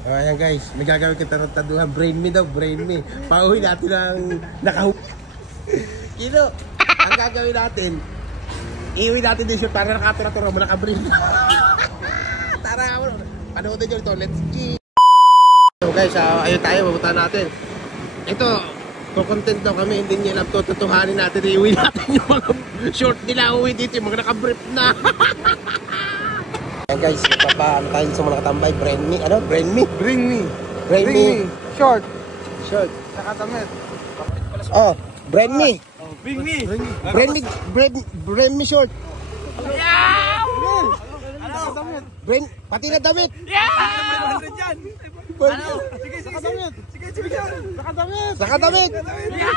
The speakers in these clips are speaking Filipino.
Ayan guys, may gagawin ka tarantaduhan. Brain me daw, brain me. Pauwi natin ang Kino, ang gagawin natin, iuwi natin din siya para nakatira-tira mo, nakabrain. Tara, panoodin nyo ito, let's go. So guys, ayun tayo, mabuta natin. Ito, kukontent daw kami, hindi nyo alam, tututuhanin natin, iuwi natin yung mga short nila, uwi dito, yung mga nakabrief na. Ayan guys, papaano tayo sa mga nakatambay, brain me, ano? Brain me? Bring me. Brain me. Short. Short. Nakatamit. Oh, brain me. Bring me. Brain me short. Yeah! Nakatamit. Brain, pati na damit. Yeah! Ano? Sige. Nakatamit. Nakatamit. Yeah!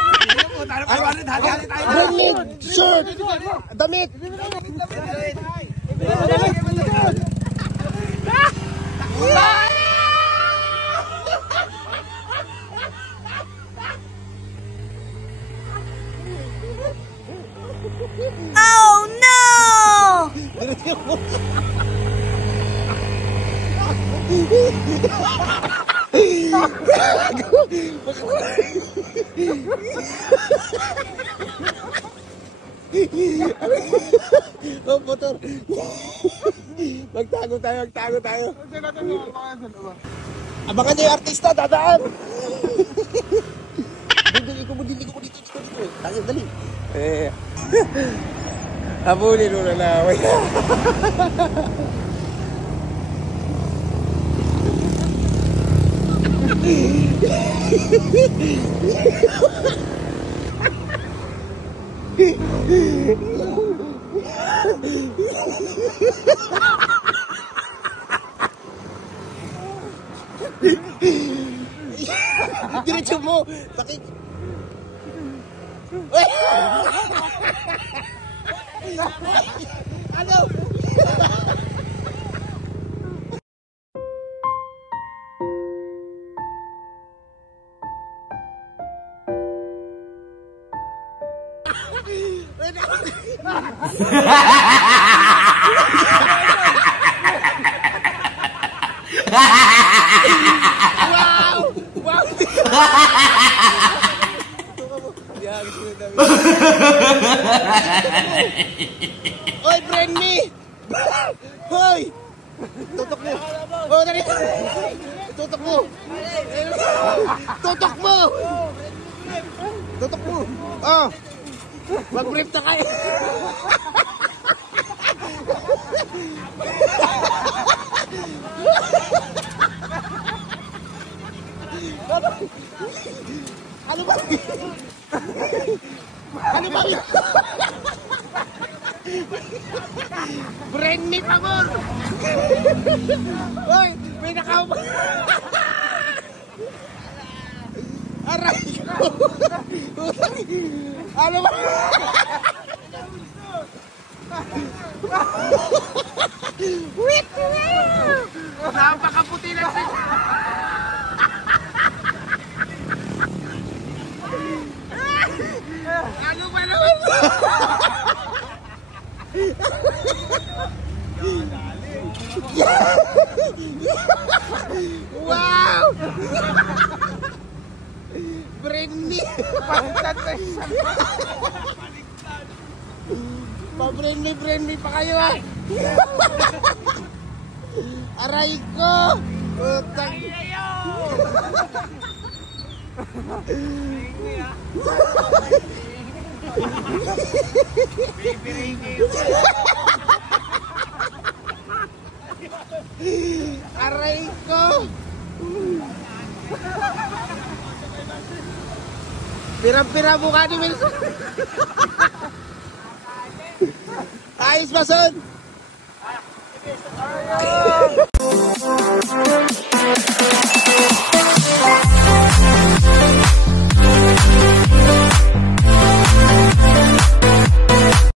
Brain me short. Damit. Oh no! Oh, motor. Magtago tayo. Abangan niyo yung artista, dadaan. Dili ko dito. Dali. Habulin mo na naway. Diretso mo. Bakit? Ano? Wow! Oy, brain me! Hoy! Tutok mo! Oh, dali! Tutok mo! Tutok mo! Oh! Mag-brief na kayo! Ano ba? Brain me, pamor! Hoy! May nakaupa! Aray ko! Ano ba? Wait! Napakaputi lang siya! Ano ba naman? Wow! Brain me! Pa-brain me pa kayo ah! Aray ko! Utang! Aray ko! Pirang-pira mukha ni Wilson. Ayos ba, son?